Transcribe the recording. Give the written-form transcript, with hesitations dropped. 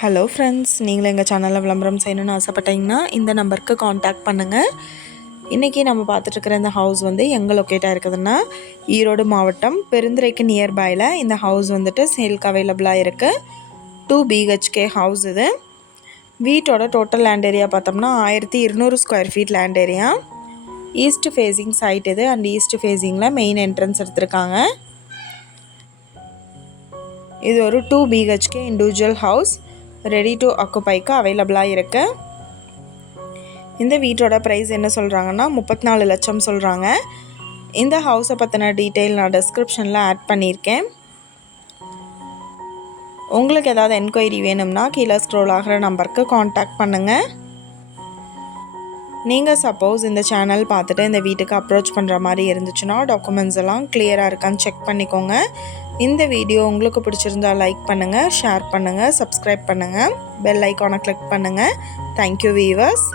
Hello friends, நீங்களும் எங்கள் சேனலில் விளம்பரம் செய்யணும்னு ஆசைப்பட்டீங்கன்னா இந்த நம்பருக்கு காண்டாக்ட் பண்ணுங்கள். இன்றைக்கி நம்ம பார்த்துட்ருக்கிற இந்த ஹவுஸ் வந்து எங்கே லொக்கேட்டாக இருக்குதுன்னா ஈரோடு மாவட்டம் பெருந்துறைக்கு நியர்பையில் இந்த ஹவுஸ் வந்துட்டு சேல்க்கு அவைலபிளாக இருக்குது. 2 BHK ஹவுஸ் இது. வீட்டோட டோட்டல் லேண்ட் ஏரியா பார்த்தோம்னா 1200 square feet land area. East facing side இது அண்ட் ஈஸ்ட் ஃபேஸிங்கில் மெயின் என்ட்ரன்ஸ் எடுத்திருக்காங்க. இது ஒரு 2 BHK individual house ready to ஆக்குபைக்கு அவைலபிளாக இருக்குது. இந்த வீட்டோட ப்ரைஸ் என்ன சொல்கிறாங்கன்னா 34 லட்சம் சொல்கிறாங்க. இந்த ஹவுஸை பற்றின டீட்டெயில் நான் டிஸ்கிரிப்ஷனில் ஆட் பண்ணியிருக்கேன். உங்களுக்கு ஏதாவது என்கொயரி வேணும்னா கீழே ஸ்க்ரோல் ஆகிற நம்பருக்கு காண்டாக்ட் பண்ணுங்கள். நீங்கள் சப்போஸ் இந்த சேனல் பார்த்துட்டு இந்த வீட்டுக்கு அப்ரோச் பண்ணுற மாதிரி இருந்துச்சுன்னா டாக்குமெண்ட்ஸ் எல்லாம் கிளியராக இருக்கான்னு செக் பண்ணிக்கோங்க. இந்த வீடியோ உங்களுக்கு பிடிச்சிருந்தா லைக் பண்ணுங்கள், ஷேர் பண்ணுங்கள், சப்ஸ்கிரைப் பண்ணுங்கள், பெல் ஐக்கானை கிளிக் பண்ணுங்கள். Thank you viewers.